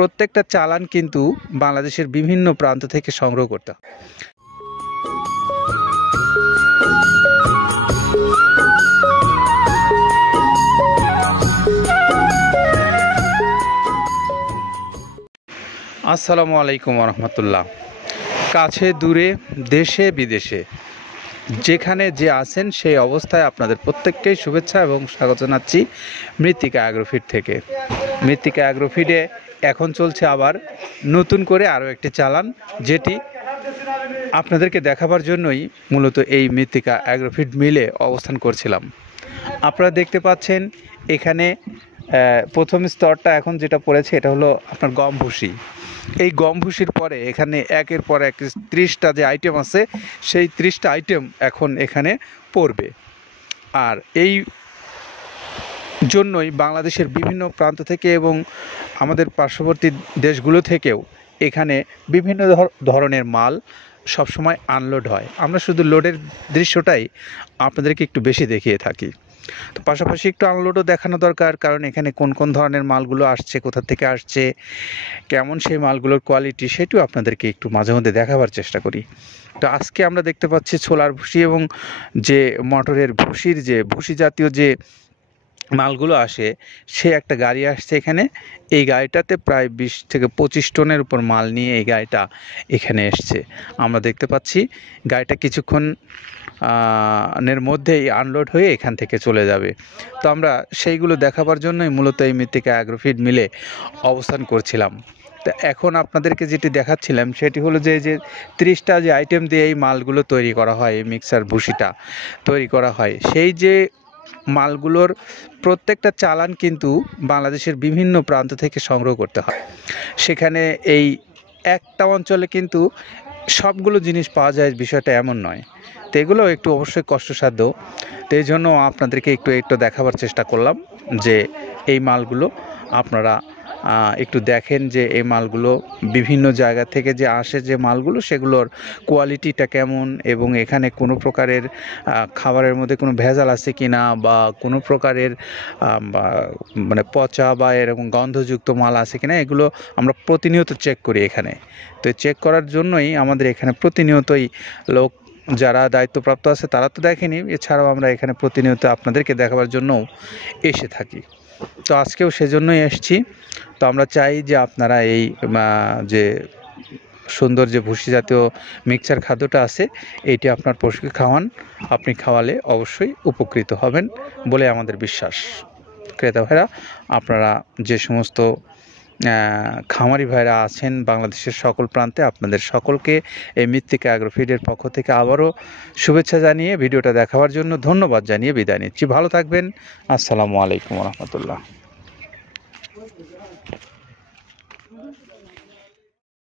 প্রত্যেকটা চালান কিন্তু বাংলাদেশের বিভিন্ন প্রান্ত থেকে সংগ্রহ করতে হয়। আসসালামু আলাইকুম রহমতুল্লাহ। কাছে দূরে দেশে বিদেশে যেখানে যে আছেন সেই অবস্থায় আপনাদের প্রত্যেককেই শুভেচ্ছা এবং স্বাগত জানাচ্ছি মৃত্তিকা অ্যাগ্রোফিড থেকে। মৃত্তিকা অ্যাগ্রোফিডে এখন চলছে আবার নতুন করে আরও একটি চালান, যেটি আপনাদেরকে দেখাবার জন্যই মূলত এই মৃত্তিকা অ্যাগ্রোফিড মিলে অবস্থান করছিলাম। আপনারা দেখতে পাচ্ছেন এখানে প্রথম স্তরটা এখন যেটা পড়েছে এটা হলো আপনার গম ভুসি। এই গম ভুসির পরে এখানে একের পর এক 30টা যে আইটেম আছে সেই 30টা আইটেম এখন এখানে পড়বে। আর এই জন্যই বাংলাদেশের বিভিন্ন প্রান্ত থেকে এবং আমাদের পার্শ্ববর্তী দেশগুলো থেকেও এখানে বিভিন্ন ধরনের মাল সবসময় আনলোড হয়। আমরা শুধু লোডের দৃশ্যটাই আপনাদেরকে একটু বেশি দেখিয়ে থাকি, তো পাশাপাশি একটু আনলোডও দেখানো দরকার, কারণ এখানে কোন কোন ধরনের মালগুলো আসছে, কোথা থেকে আসছে, কেমন সেই মালগুলোর কোয়ালিটি, সেটিও আপনাদেরকে একটু মাঝে মধ্যে দেখাবার চেষ্টা করি। তো আজকে আমরা দেখতে পাচ্ছি ছোলার ভুসি এবং যে মটরের ভুসির যে ভুসি জাতীয় যে মালগুলো আসে, সে একটা গাড়ি আসছে এখানে। এই গাড়িটাতে প্রায় 20 থেকে 25 টনের উপর মাল নিয়ে এই গাড়িটা এখানে এসছে। আমরা দেখতে পাচ্ছি গাড়িটা কিছুক্ষণ এর মধ্যেই আনলোড হয়ে এখান থেকে চলে যাবে। তো আমরা সেইগুলো দেখাবার জন্যই মূলত এই মৃত্তিকা অ্যাগ্রোফিড মিলে অবস্থান করছিলাম। তো এখন আপনাদেরকে যেটি দেখাচ্ছিলাম সেটি হলো যে 30টা যে আইটেম দিয়ে এই মালগুলো তৈরি করা হয়, এই মিক্সার ভুসিটা তৈরি করা হয়, সেই যে মালগুলোর প্রত্যেকটা চালান কিন্তু বাংলাদেশের বিভিন্ন প্রান্ত থেকে সংগ্রহ করতে হয়। সেখানে এই একটা অঞ্চলে কিন্তু সবগুলো জিনিস পাওয়া যায়, বিষয়টা এমন নয়। তো এগুলো একটু অবশ্যই কষ্টসাধ্য। তো এই জন্য আপনাদেরকে একটু দেখাবার চেষ্টা করলাম যে এই মালগুলো আপনারা একটু দেখেন যে এই মালগুলো বিভিন্ন জায়গা থেকে যে আসে, যে মালগুলো সেগুলোর কোয়ালিটিটা কেমন, এবং এখানে কোনো প্রকারের খাবারের মধ্যে কোনো ভেজাল আছে কি না, বা কোনো প্রকারের মানে পচা বা এরকম গন্ধযুক্ত মাল আছে কি না, এগুলো আমরা প্রতিনিয়ত চেক করি এখানে। তো চেক করার জন্যই আমাদের এখানে প্রতিনিয়তই লোক যারা দায়িত্বপ্রাপ্ত আছে তারা তো দেখেনি, এছাড়াও আমরা এখানে প্রতিনিয়ত আপনাদেরকে দেখাবার জন্যও এসে থাকি। তো আজকেও সেজন্যই এসেছি। তো আমরা চাই যে আপনারা এই যে সুন্দর যে ভুসি জাতীয় মিক্সচার খাদ্যটা আছে এইটি আপনার পশুকে খাওয়ান, আপনি খাওয়ালে অবশ্যই উপকৃত হবেন বলে আমাদের বিশ্বাস। ক্রেতা ভাইরা, আপনারা যে সমস্ত খামারি ভাইরা আছেন বাংলাদেশের সকল প্রান্তে, আপনাদের সকলকে এই মৃত্তিকা অ্যাগ্রোফিডের পক্ষ থেকে আবারও শুভেচ্ছা জানিয়ে ভিডিওটা দেখাবার জন্য ধন্যবাদ জানিয়ে বিদায় নিচ্ছি। ভালো থাকবেন। আসসালামু আলাইকুম রহমতুল্লাহ।